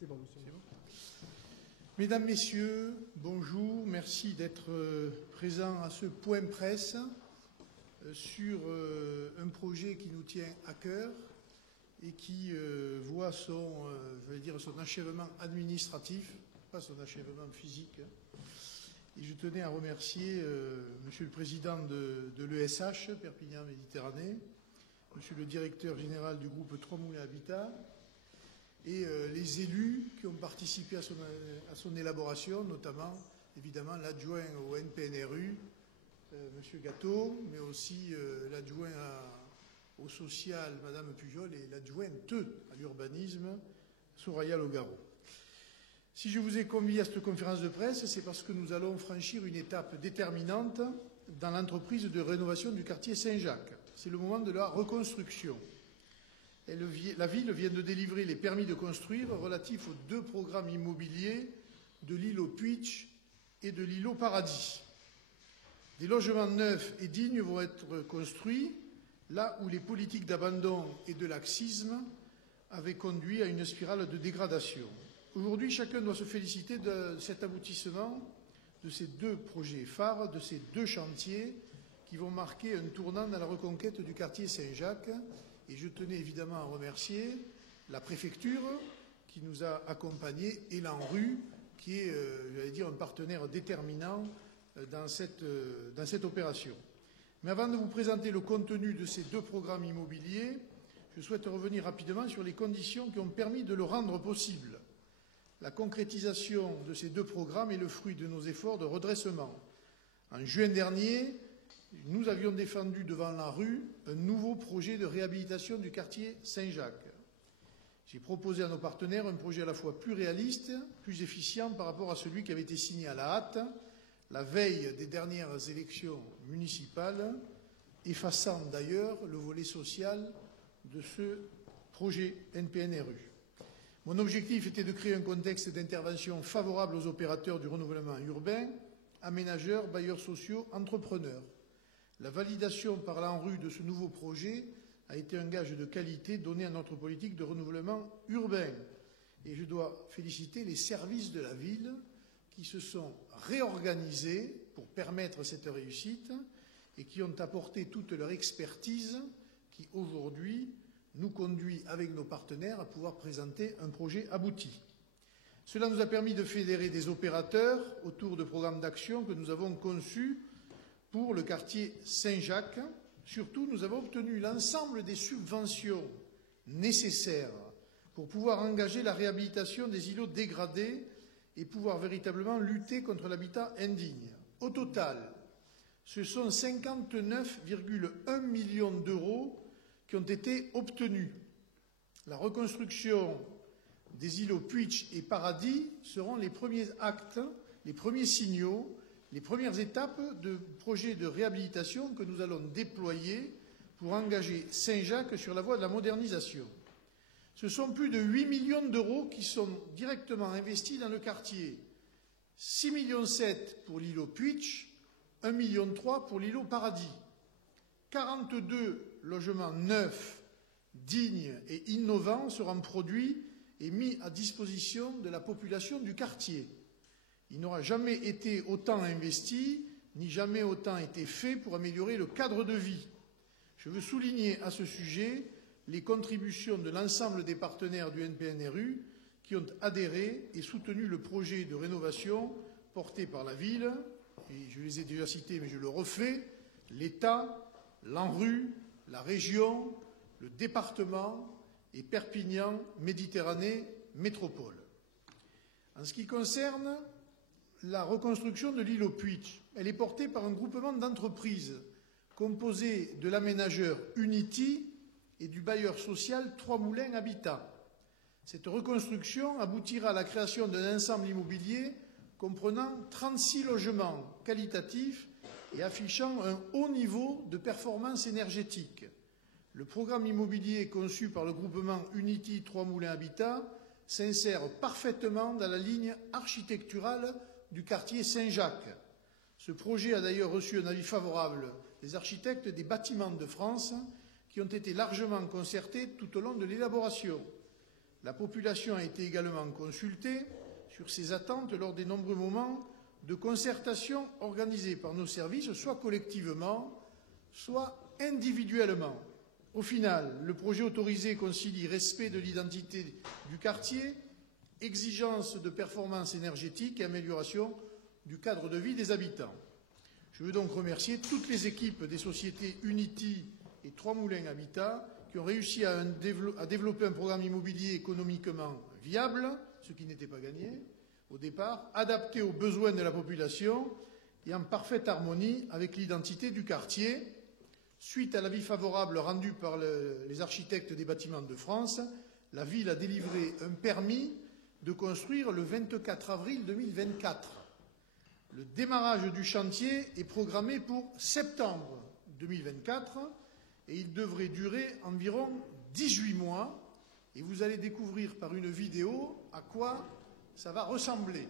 C'est bon, monsieur. C'est bon. Mesdames, Messieurs, bonjour. Merci d'être présents à ce point presse sur un projet qui nous tient à cœur et qui voit son achèvement administratif, pas son achèvement physique. Et je tenais à remercier Monsieur le Président de l'ESH, Perpignan Méditerranée, Monsieur le Directeur Général du groupe Trois Moulins Habitat, et les élus qui ont participé à son élaboration, notamment, évidemment, l'adjoint au NPNRU, M. Gâteau, mais aussi l'adjoint au social, Mme Pujol, et l'adjointe à l'urbanisme, Soraya Logaro. Si je vous ai convié à cette conférence de presse, c'est parce que nous allons franchir une étape déterminante dans l'entreprise de rénovation du quartier Saint-Jacques. C'est le moment de la reconstruction. La ville vient de délivrer les permis de construire relatifs aux deux programmes immobiliers de l'îlot Puig et de l'îlot Paradis. Des logements neufs et dignes vont être construits là où les politiques d'abandon et de laxisme avaient conduit à une spirale de dégradation. Aujourd'hui, chacun doit se féliciter de cet aboutissement, de ces deux projets phares, de ces deux chantiers qui vont marquer un tournant dans la reconquête du quartier Saint-Jacques. Et je tenais évidemment à remercier la préfecture qui nous a accompagnés et l'ANRU qui est, un partenaire déterminant dans cette opération. Mais avant de vous présenter le contenu de ces deux programmes immobiliers, je souhaite revenir rapidement sur les conditions qui ont permis de le rendre possible. La concrétisation de ces deux programmes est le fruit de nos efforts de redressement. En juin dernier, nous avions défendu devant l'ANRU un nouveau projet de réhabilitation du quartier Saint-Jacques. J'ai proposé à nos partenaires un projet à la fois plus réaliste, plus efficient par rapport à celui qui avait été signé à la hâte, la veille des dernières élections municipales, effaçant d'ailleurs le volet social de ce projet NPNRU. Mon objectif était de créer un contexte d'intervention favorable aux opérateurs du renouvellement urbain, aménageurs, bailleurs sociaux, entrepreneurs. La validation par l'ANRU de ce nouveau projet a été un gage de qualité donné à notre politique de renouvellement urbain. Et je dois féliciter les services de la ville qui se sont réorganisés pour permettre cette réussite et qui ont apporté toute leur expertise qui, aujourd'hui, nous conduit avec nos partenaires à pouvoir présenter un projet abouti. Cela nous a permis de fédérer des opérateurs autour de programmes d'action que nous avons conçus pour le quartier Saint-Jacques. Surtout, nous avons obtenu l'ensemble des subventions nécessaires pour pouvoir engager la réhabilitation des îlots dégradés et pouvoir véritablement lutter contre l'habitat indigne. Au total, ce sont 59,1 millions d'euros qui ont été obtenus. La reconstruction des îlots Puig et Paradis seront les premiers actes, les premiers signaux, les premières étapes de projets de réhabilitation que nous allons déployer pour engager Saint-Jacques sur la voie de la modernisation. Ce sont plus de 8 millions d'euros qui sont directement investis dans le quartier. 6,7 millions pour l'îlot Puig, 1,3 million pour l'îlot Paradis. 42 logements neufs, dignes et innovants seront produits et mis à disposition de la population du quartier. Il n'aura jamais été autant investi, ni jamais autant été fait pour améliorer le cadre de vie. Je veux souligner à ce sujet les contributions de l'ensemble des partenaires du NPNRU qui ont adhéré et soutenu le projet de rénovation porté par la ville, et je les ai déjà cités mais je le refais, l'État, l'ANRU, la région, le département et Perpignan Méditerranée Métropole. En ce qui concerne la reconstruction de l'îlot Puig, elle est portée par un groupement d'entreprises composé de l'aménageur Unity et du bailleur social Trois Moulins Habitat. Cette reconstruction aboutira à la création d'un ensemble immobilier comprenant 36 logements qualitatifs et affichant un haut niveau de performance énergétique. Le programme immobilier conçu par le groupement Unity Trois Moulins Habitat s'insère parfaitement dans la ligne architecturale du quartier Saint-Jacques. Ce projet a d'ailleurs reçu un avis favorable des architectes des bâtiments de France qui ont été largement concertés tout au long de l'élaboration. La population a été également consultée sur ses attentes lors des nombreux moments de concertation organisés par nos services, soit collectivement, soit individuellement. Au final, le projet autorisé concilie respect de l'identité du quartier, exigence de performance énergétique et amélioration du cadre de vie des habitants. Je veux donc remercier toutes les équipes des sociétés Unity et Trois Moulins Habitat qui ont réussi à développer un programme immobilier économiquement viable, ce qui n'était pas gagné au départ, adapté aux besoins de la population et en parfaite harmonie avec l'identité du quartier. Suite à l'avis favorable rendu par les architectes des bâtiments de France, la ville a délivré un permis de construire le 24 avril 2024. Le démarrage du chantier est programmé pour septembre 2024 et il devrait durer environ 18 mois. Et vous allez découvrir par une vidéo à quoi ça va ressembler.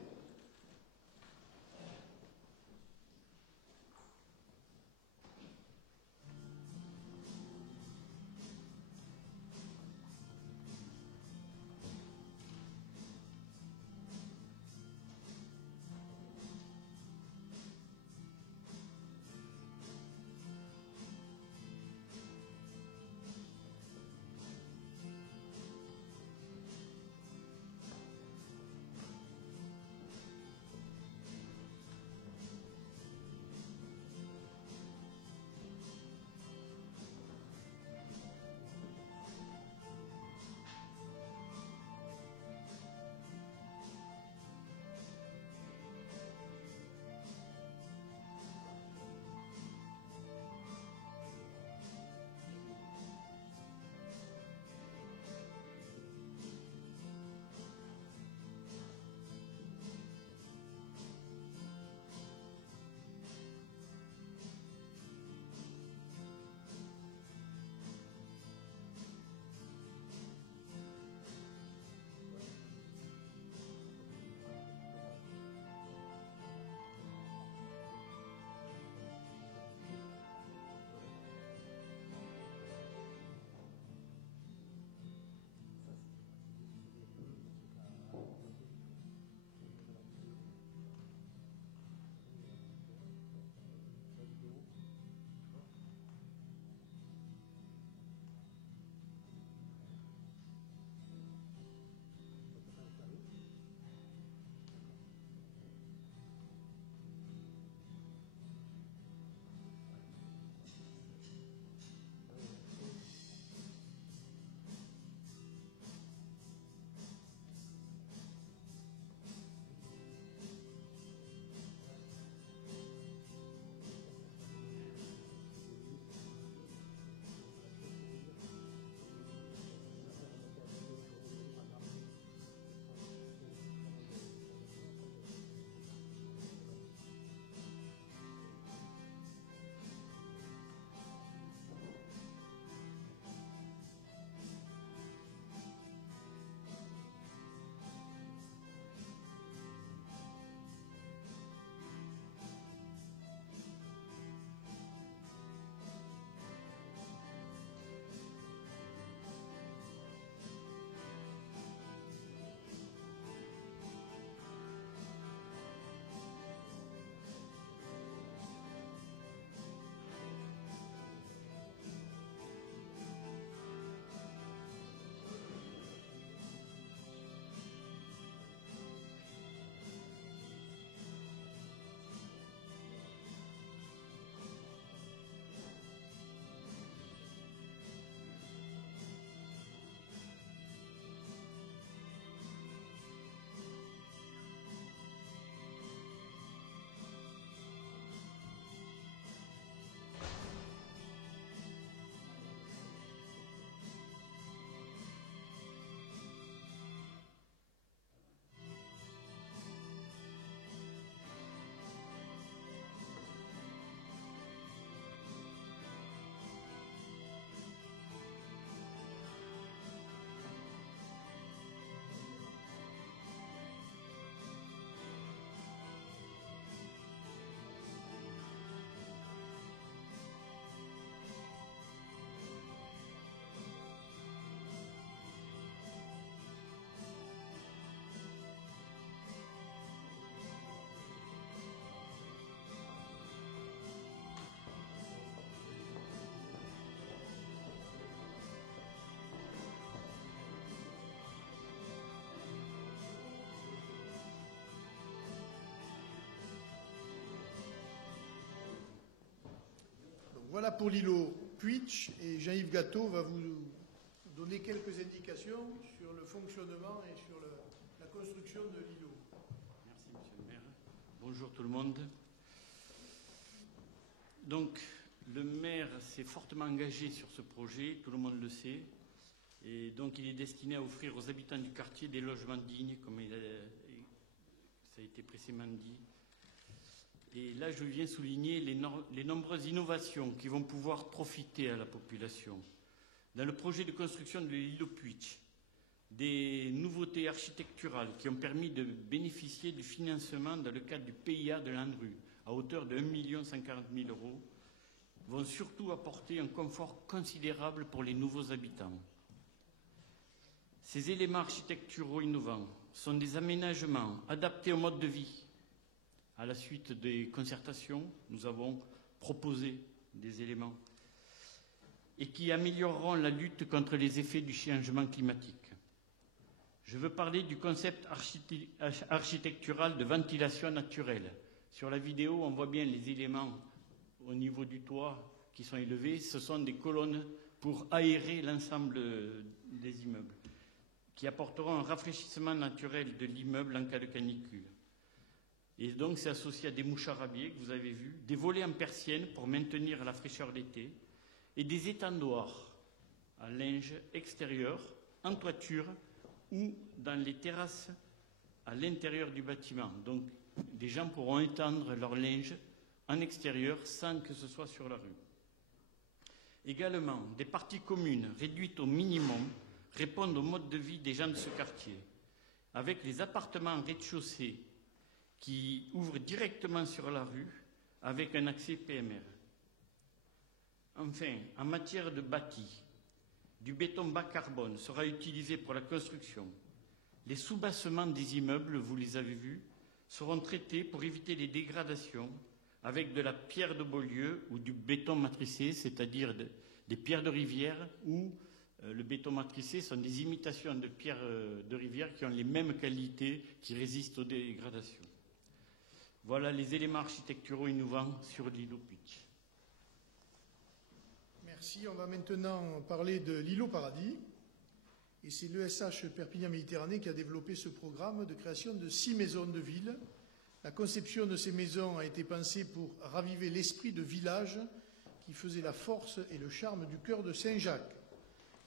Voilà pour l'îlot Puitch, et Jean-Yves Gâteau va vous donner quelques indications sur le fonctionnement et sur la construction de l'îlot. Merci, monsieur le maire. Bonjour tout le monde. Donc, le maire s'est fortement engagé sur ce projet, tout le monde le sait. Et donc, il est destiné à offrir aux habitants du quartier des logements dignes, comme ça a été précédemment dit. Et là, je viens souligner les nombreuses innovations qui vont pouvoir profiter à la population. Dans le projet de construction de l'îlot Puitch, des nouveautés architecturales qui ont permis de bénéficier du financement dans le cadre du PIA de l'ANRU, à hauteur de 1 140 000 € vont surtout apporter un confort considérable pour les nouveaux habitants. Ces éléments architecturaux innovants sont des aménagements adaptés au mode de vie. À la suite des concertations, nous avons proposé des éléments et qui amélioreront la lutte contre les effets du changement climatique. Je veux parler du concept architectural de ventilation naturelle. Sur la vidéo, on voit bien les éléments au niveau du toit qui sont élevés. Ce sont des colonnes pour aérer l'ensemble des immeubles, qui apporteront un rafraîchissement naturel de l'immeuble en cas de canicule. Et donc, c'est associé à des mouchards à biais que vous avez vus, des volets en persienne pour maintenir la fraîcheur l'été, et des étendoirs à linge extérieur, en toiture ou dans les terrasses à l'intérieur du bâtiment. Donc, des gens pourront étendre leur linge en extérieur sans que ce soit sur la rue. Également, des parties communes réduites au minimum répondent au mode de vie des gens de ce quartier, avec les appartements en rez-de-chaussée qui ouvrent directement sur la rue avec un accès PMR. Enfin, en matière de bâti, du béton bas carbone sera utilisé pour la construction. Les soubassements des immeubles, vous les avez vus, seront traités pour éviter les dégradations avec de la pierre de Beaulieu ou du béton matricé, c'est-à-dire des pierres de rivière où le béton matricé sont des imitations de pierres de rivière qui ont les mêmes qualités, qui résistent aux dégradations. Voilà les éléments architecturaux innovants sur l'îlot Puitch. Merci. On va maintenant parler de l'îlot Paradis. Et c'est l'ESH Perpignan Méditerranée qui a développé ce programme de création de 6 maisons de ville. La conception de ces maisons a été pensée pour raviver l'esprit de village qui faisait la force et le charme du cœur de Saint-Jacques.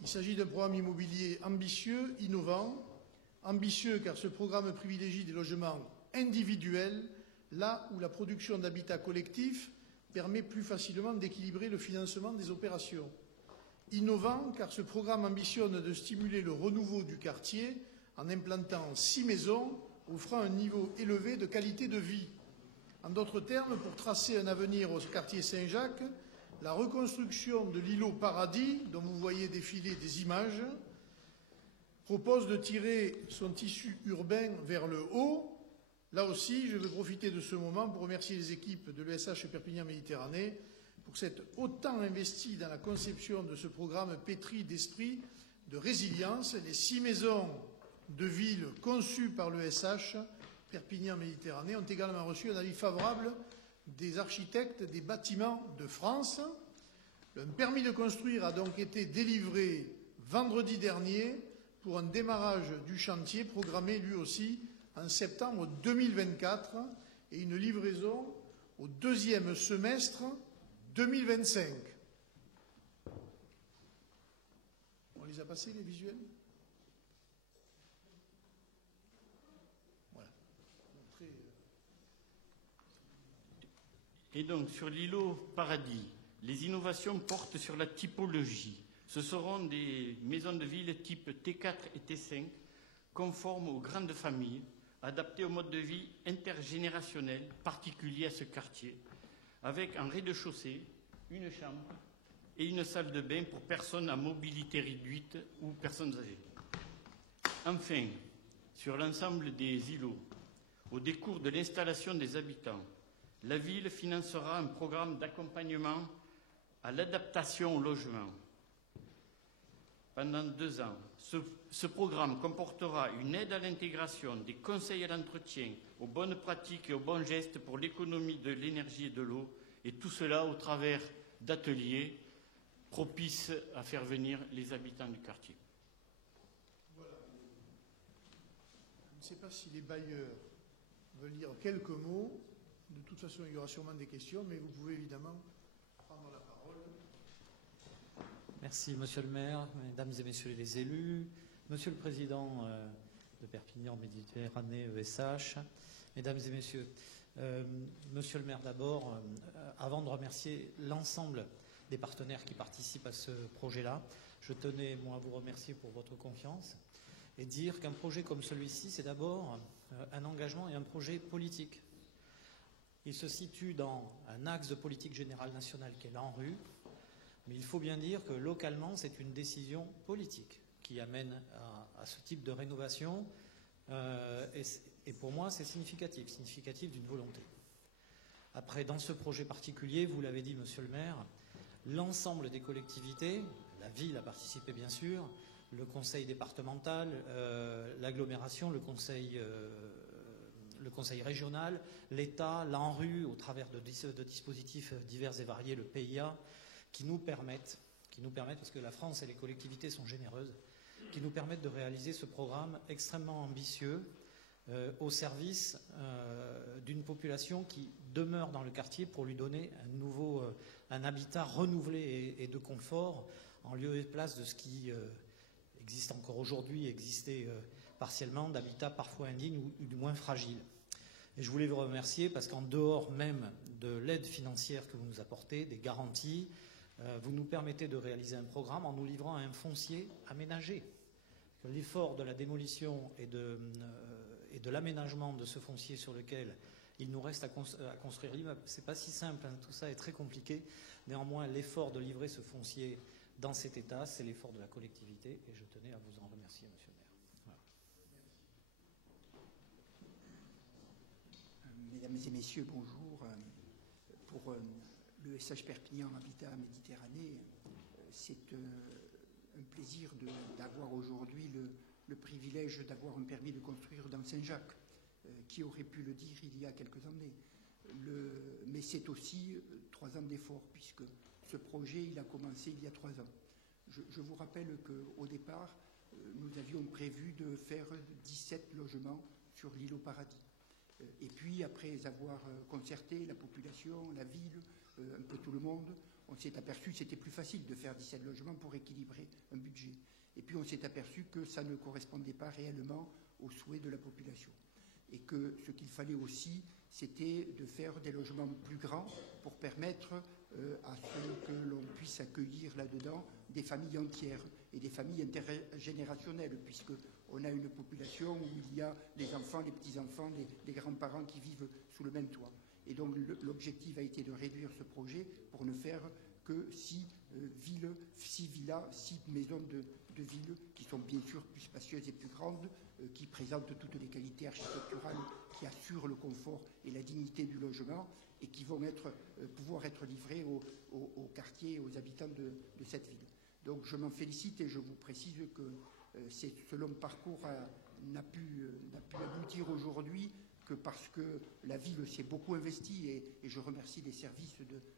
Il s'agit d'un programme immobilier ambitieux, innovant. Ambitieux car ce programme privilégie des logements individuels, là où la production d'habitat collectif permet plus facilement d'équilibrer le financement des opérations. Innovant car ce programme ambitionne de stimuler le renouveau du quartier en implantant 6 maisons offrant un niveau élevé de qualité de vie. En d'autres termes, pour tracer un avenir au quartier Saint-Jacques, la reconstruction de l'îlot Paradis, dont vous voyez défiler des images, propose de tirer son tissu urbain vers le haut. Là aussi, je veux profiter de ce moment pour remercier les équipes de l'ESH Perpignan Méditerranée pour s'être autant investies dans la conception de ce programme pétri d'esprit de résilience. Les 6 maisons de ville conçues par l'ESH Perpignan Méditerranée ont également reçu un avis favorable des architectes des bâtiments de France. Un permis de construire a donc été délivré vendredi dernier pour un démarrage du chantier programmé lui aussi en septembre 2024 et une livraison au 2e semestre 2025. On les a passés, les visuels ? Voilà. Et donc, sur l'îlot Paradis, les innovations portent sur la typologie. Ce seront des maisons de ville type T4 et T5, conformes aux grandes familles, adaptées au mode de vie intergénérationnel particulier à ce quartier, avec un rez-de-chaussée, une chambre et une salle de bain pour personnes à mobilité réduite ou personnes âgées. Enfin, sur l'ensemble des îlots, au décours de l'installation des habitants, la ville financera un programme d'accompagnement à l'adaptation au logement. Pendant 2 ans, ce programme comportera une aide à l'intégration, des conseils à l'entretien, aux bonnes pratiques et aux bons gestes pour l'économie de l'énergie et de l'eau, et tout cela au travers d'ateliers propices à faire venir les habitants du quartier. Voilà. Je ne sais pas si les bailleurs veulent dire quelques mots. De toute façon, il y aura sûrement des questions, mais vous pouvez évidemment prendre la parole. Merci, Monsieur le maire, mesdames et messieurs les élus, Monsieur le président de Perpignan Méditerranée ESH, mesdames et messieurs. Monsieur le maire, d'abord, avant de remercier l'ensemble des partenaires qui participent à ce projet-là, je tenais, moi, à vous remercier pour votre confiance et dire qu'un projet comme celui-ci, c'est d'abord un engagement et un projet politique. Il se situe dans un axe de politique générale nationale qui est l'ANRU, mais il faut bien dire que localement, c'est une décision politique qui amène à ce type de rénovation. Et pour moi, c'est significatif d'une volonté. Après, dans ce projet particulier, vous l'avez dit, monsieur le maire, l'ensemble des collectivités, la ville a participé bien sûr, le conseil départemental, l'agglomération, le conseil régional, l'État, l'ANRU, au travers de dispositifs divers et variés, le PIA, qui nous permettent, parce que la France et les collectivités sont généreuses, qui nous permettent de réaliser ce programme extrêmement ambitieux au service d'une population qui demeure dans le quartier pour lui donner un habitat renouvelé et de confort en lieu et place de ce qui existe encore aujourd'hui, existait partiellement, d'habitat parfois indigne ou du moins fragile. Et je voulais vous remercier parce qu'en dehors même de l'aide financière que vous nous apportez, des garanties, vous nous permettez de réaliser un programme en nous livrant à un foncier aménagé. L'effort de la démolition et de l'aménagement de ce foncier sur lequel il nous reste à construire l'immeuble, c'est pas si simple, hein, tout ça est très compliqué. Néanmoins, l'effort de livrer ce foncier dans cet état, c'est l'effort de la collectivité et je tenais à vous en remercier, monsieur le maire. Voilà. Mesdames et messieurs, bonjour. Pour l'ESH Perpignan Habitat Méditerranée, c'est un plaisir d'avoir aujourd'hui le privilège d'avoir un permis de construire dans Saint-Jacques. Qui aurait pu le dire il y a quelques années. Mais c'est aussi 3 ans d'efforts, puisque ce projet, il a commencé il y a 3 ans. Je vous rappelle qu'au départ, nous avions prévu de faire 17 logements sur l'île au Paradis. Et puis, après avoir concerté la population, la ville, un peu tout le monde, on s'est aperçu que c'était plus facile de faire 17 logements pour équilibrer un budget. Et puis, on s'est aperçu que ça ne correspondait pas réellement aux souhaits de la population. Et que ce qu'il fallait aussi, c'était de faire des logements plus grands pour permettre à ce que l'on puisse accueillir là-dedans des familles entières et des familles intergénérationnelles, puisqu'on a une population où il y a les enfants, les petits-enfants, les grands-parents qui vivent sous le même toit. Et donc l'objectif a été de réduire ce projet pour ne faire que 6 villas, 6 maisons de ville qui sont bien sûr plus spacieuses et plus grandes, qui présentent toutes les qualités architecturales qui assurent le confort et la dignité du logement et qui vont pouvoir être livrées au quartier et aux habitants de cette ville. Donc je m'en félicite et je vous précise que ce long parcours n'a pu aboutir aujourd'hui que parce que la ville s'est beaucoup investie et je remercie les services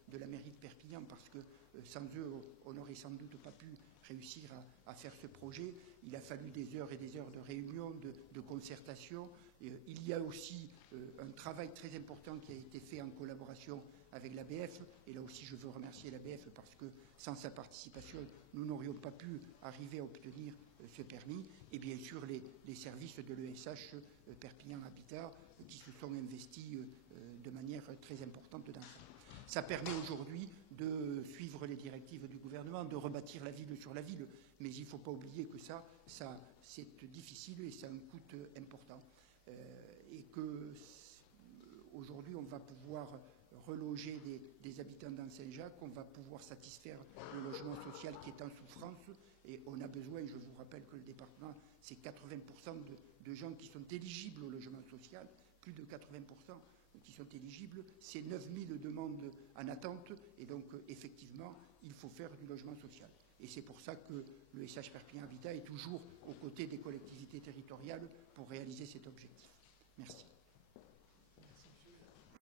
de la mairie de Perpignan parce que sans eux, on n'aurait sans doute pas pu réussir à faire ce projet. Il a fallu des heures et des heures de réunion, de concertation. Il y a aussi un travail très important qui a été fait en collaboration avec l'ABF. Et là aussi, je veux remercier l'ABF parce que sans sa participation, nous n'aurions pas pu arriver à obtenir ce permis. Et bien sûr, les services de l'ESH Perpignan Habitat qui se sont investis de manière très importante dans ça. Ça permet aujourd'hui de suivre les directives du gouvernement, de rebâtir la ville sur la ville. Mais il ne faut pas oublier que ça c'est difficile et ça a un coût important. Et qu'aujourd'hui, on va pouvoir reloger des habitants dans Saint-Jacques, on va pouvoir satisfaire le logement social qui est en souffrance. Et on a besoin, je vous rappelle que le département, c'est 80% de gens qui sont éligibles au logement social, plus de 80%. Qui sont éligibles, c'est 9000 demandes en attente et donc effectivement il faut faire du logement social. Et c'est pour ça que le SH Perpignan Habitat est toujours aux côtés des collectivités territoriales pour réaliser cet objectif. Merci.